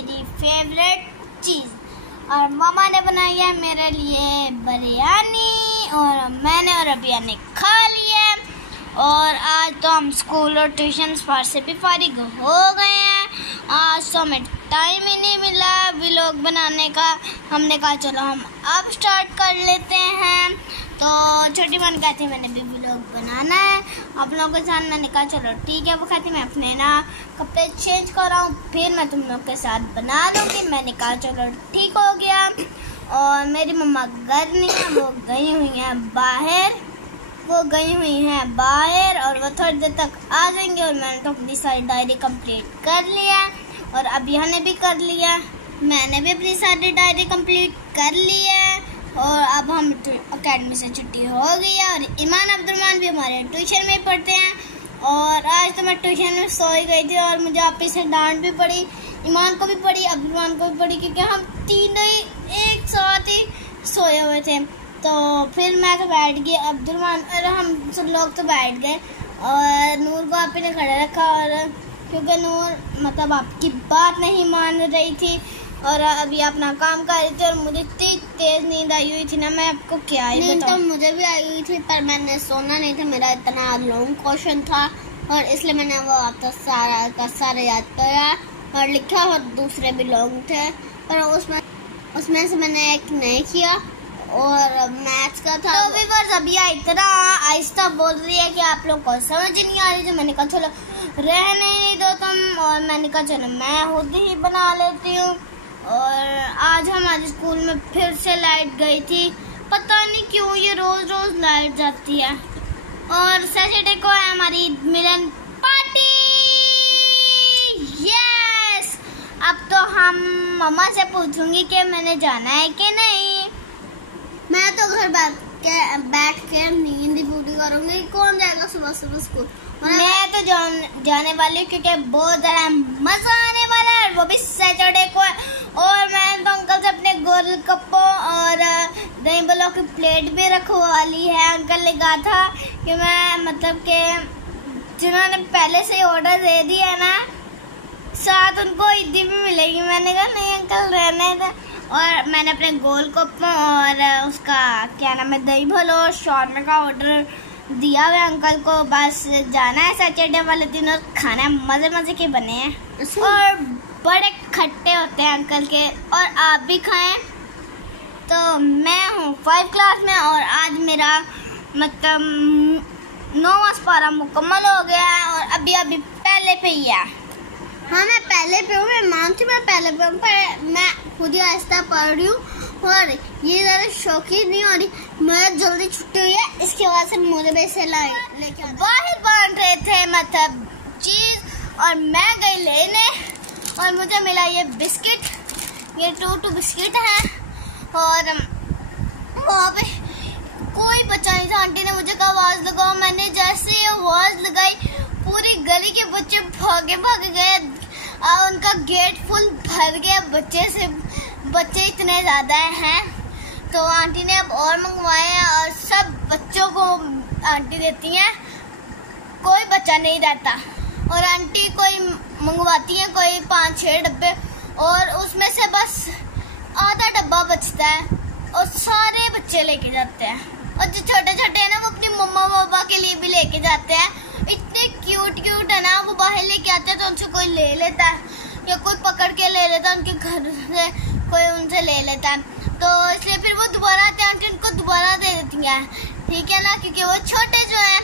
मेरी फेवरेट चीज़। और मामा ने बनाई है मेरे लिए बिरयानी और मैंने और अबिया ने खा लिया। और आज तो हम स्कूल और ट्यूशन से भी फारिग हो गए हैं। आज तो हमें टाइम ही नहीं मिला व्लॉग बनाने का। हमने कहा चलो हम अब स्टार्ट कर लेते हैं। तो छोटी बहन कहती मैंने भी व्लॉग बनाना है आप लोगों के साथ। मैंने कहा चलो ठीक है। वो कहती मैं अपने ना कपड़े चेंज कर रहा हूँ फिर मैं तुम लोग के साथ बना लूँगी। मैंने कहा चलो ठीक हो गया। और मेरी मम्मा घर नहीं है, वो गई हुई हैं बाहर और वो थोड़ी देर तक आ जाएंगे। और मैंने तो अपनी सारी डायरी कंप्लीट कर लिया और अबिया ने भी कर लिया। मैंने भी अपनी सारी डायरी कंप्लीट कर ली है। और अब हम अकेडमी से छुट्टी हो गई है और ईमान अब्दुलरहमान भी हमारे ट्यूशन में पढ़ते हैं। और आज तो मैं ट्यूशन में सो ही गई थी और मुझे आप से डांट भी पड़ी, ईमान को भी पड़ी, अब्दुलरहमान को भी पड़ी, क्योंकि हम तीनों ही एक साथ ही सोए हुए थे। तो फिर मैं तो बैठ गई, अब्दुलरहमान और हम सब लोग तो बैठ गए और नूर को आप ने खड़ा रखा। और क्योंकि नूर मतलब आपकी बात नहीं मान रही थी और अभी अपना काम कर रही थी और मुझे इतनी तेज नींद आई हुई थी ना, मैं आपको क्या ही बताऊं। तो मुझे भी आई हुई थी पर मैंने सोना नहीं था, मेरा इतना लॉन्ग क्वेश्चन था और इसलिए मैंने वो आपका सारा याद करा और लिखा। और दूसरे भी लॉन्ग थे पर उसमें से मैंने एक नहीं किया और मैथ्स का था। तो भी अभी इतना आहिस्ता बोल रही है कि आप लोग को समझ नहीं आ रही। तो मैंने कहा चलो रहने नहीं दो तुम। और मैंने कहा चलो मैं खुद ही बना लेती हूँ। और आज हमारे स्कूल में फिर से लाइट गई थी, पता नहीं क्यों ये रोज लाइट जाती है। और सैटरडे को है हमारी मिलन पार्टी। यस, अब तो हम मम्मा से पूछूंगी कि मैंने जाना है कि नहीं। मैं तो घर बैठ के नींद ही पूरी करूंगी। कौन जाएगा सुबह स्कूल? मैं तो जाने वाली हूँ क्योंकि बहुत ज़्यादा मजा आने वाला है, वो भी सैटरडे को। और मैंने तो अंकल से अपने गोलगप्पों और दही बलों की प्लेट भी रखवा ली है। अंकल ने कहा था कि मैं मतलब कि जिन्होंने पहले से ऑर्डर दे दिया है ना, साथ उनको ईदी भी मिलेगी। मैंने कहा नहीं अंकल रहने दे। और मैंने अपने गोलगप्पों और उसका क्या नाम है दही भलो और शॉर्मा का ऑर्डर दिया हुआ अंकल को। बस जाना है सैटरडे वाले दिन और खाना मजे के बने हैं और बड़े खट्टे होते हैं अंकल के। और आप भी खाएं। तो मैं हूँ 5 क्लास में और आज मेरा मतलब 9वां पारा मुकम्मल हो गया है और अभी पहले पे ही है। हाँ मैं पहले पे हूँ, मैं मानती हूँ मैं पहले पे हूँ पर मैं खुद ही आहिस्ता पढ़ रही हूँ और ये ज़्यादा शौकीन नहीं हो रही। मेरा जल्दी छुट्टी हुई है इसके बाद से मुझे भी से लेके बाहर बांध रहे थे मतलब चीज़ और मैं गई लेने और मुझे मिला ये बिस्किट, ये टू बिस्किट है। और वहाँ पे कोई बच्चा नहीं था। आंटी ने मुझे कहा आवाज़ लगाओ, मैंने जैसे ही आवाज़ लगाई पूरी गली के बच्चे भागे गए। उनका गेट फुल भर गया बच्चे इतने ज़्यादा हैं। तो आंटी ने अब और मंगवाए हैं और सब बच्चों को आंटी देती हैं, कोई बच्चा नहीं रहता। और आंटी कोई मंगवाती है कोई 5-6 डब्बे और उसमें से बस आधा डब्बा बचता है और सारे बच्चे लेके जाते हैं। और जो छोटे हैं ना वो अपनी मम्मा पापा के लिए भी लेके जाते हैं। इतने क्यूट है ना, वो बाहर लेके आते हैं तो उनसे कोई ले लेता है या कोई पकड़ के ले लेता है, उनके घर से कोई उनसे ले लेता है। तो इसलिए फिर वो दोबारा आते हैं, उनको दोबारा दे देती हैं, ठीक है ना, क्योंकि वो छोटे जो हैं।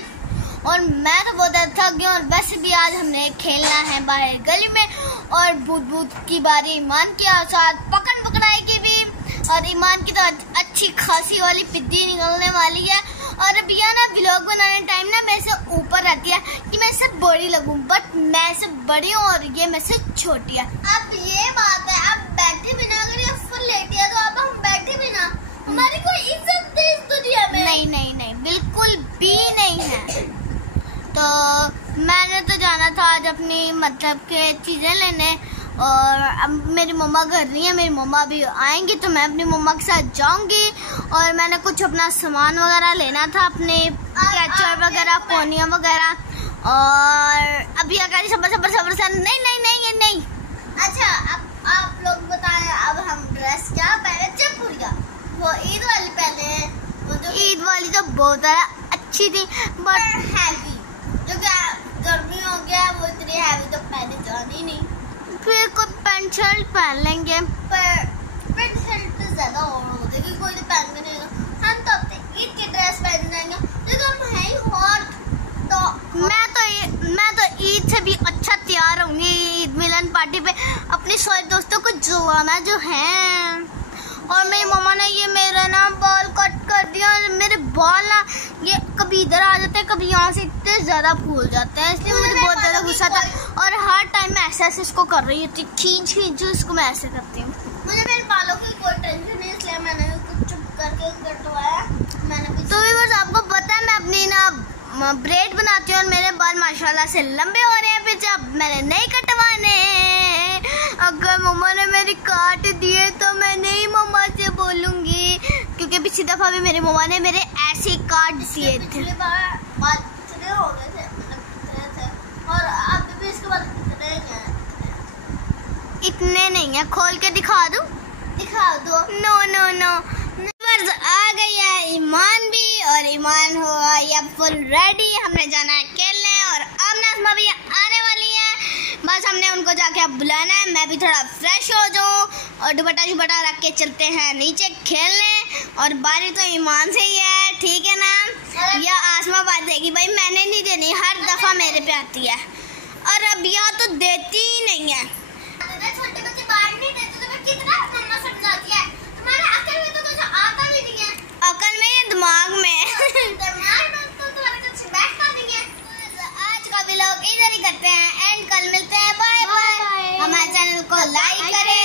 और मैं तो बहुत थक गई और वैसे भी आज हमने खेलना है बाहर गली में। और भूत की बारी ईमान की और साथ पकड़ाई की भी। और ईमान की तो अच्छी खासी वाली पिद्दी निकलने वाली है। और अब यह ना व्लॉग बनाने टाइम ना मेरे से ऊपर रहती है कि मैं इससे बड़ी लगूं, बट मैं इससे बड़ी हूँ और ये मेरे से छोटी है। अब ये बात है, आप बैठे बिना अगर ये फुल लेटी है तो अब हम बैठे बिना हमारी कोई इज्जत नहीं इस दुनिया में। नहीं बिल्कुल भी नहीं है। तो मैंने तो जाना था आज अपनी मतलब के चीजें लेने और अब मेरी मम्मा घर नहीं है, मेरी मम्मा भी आएंगी तो मैं अपनी मम्मा के साथ जाऊंगी। और मैंने कुछ अपना सामान वगैरह लेना था, अपने कैचर वगैरह, पोनिया वगैरह। और अभी अगर सबर नहीं। अच्छा अब बहुत ज़्यादा अच्छी थी बट हैवी, जो क्या गर्मी हो गया वो इतनी हैवी तो पहले जानी नहीं। फिर कोई पैंट शर्ट पहन लेंगे, पर पैंट शर्ट तो ज़्यादा और होते कि कोई तो पहन के नहीं, हम तो अपने ईद की ड्रेस पहन जाएंगे लेकिन हम है ही हॉट। तो मैं तो ईद से भी अच्छा तैयार होंगी ईद मिलन पार्टी पे अपने सारे दोस्तों को जुआना जो है। और मेरी मम्मा ने ये मेरा ना बाल कट कर दिया, मेरे बाल ना ये कभी इधर आ जाते हैं कभी यहाँ से इतने ज़्यादा फूल जाते हैं, इसलिए मुझे बहुत ज़्यादा गुस्सा था और हर टाइम मैं ऐसे इसको कर रही थी, खींच जो इसको मैं ऐसे करती हूँ। मुझे मेरे बालों की कोई टेंशन नहीं, इसलिए मैंने कुछ चुप करके कटवाया। मैंने तो भी बस आपको पता है मैं अपनी ना ब्रेड बनाती हूँ और मेरे बाल माशाल्लाह से लंबे हो रहे हैं, फिर जब मैंने नहीं कटवाने, अगर मम्मा ने मेरी काट दिए तो मैं नहीं मम्मा से बोलूँगी, क्योंकि पिछली दफ़ा भी मेरी मम्मा ने मेरे ऐसे ही काट दिए थे। हो गए थे और अब भी इसके बाद इतने नहीं है, खोल के दिखा दूँ? दिखा दो। नो आ गई है ईमान भी, और ईमान हुआ या फुल रेडी, हमने जाना है खेलने और अब नाज़मा भी आने वाली है, बस हमने उनको जाके अब बुलाना है। मैं भी थोड़ा फ्रेश हो जाऊँ और दुपट्टा रख के चलते हैं नीचे खेलने, और बारी तो ईमान से ही है, ठीक है ना? या आसमा बात देगी भाई, मैंने नहीं देनी, हर दफ़ा मेरे पे आती है और अब या तो देती ही नहीं है। छोटे बच्चे बात नहीं देते तो मैं कितना मम्मा समझाती है, तुम्हारे अकल में तो कुछ आता भी नहीं है। अकल में या दिमाग में? दिमाग में तो तुम्हारे कुछ बैठता नहीं है। आज का व्लॉग इधर ही करते हैं एंड, कल मिलते हैं, बाय बाय। हमारे चैनल को लाइक करें।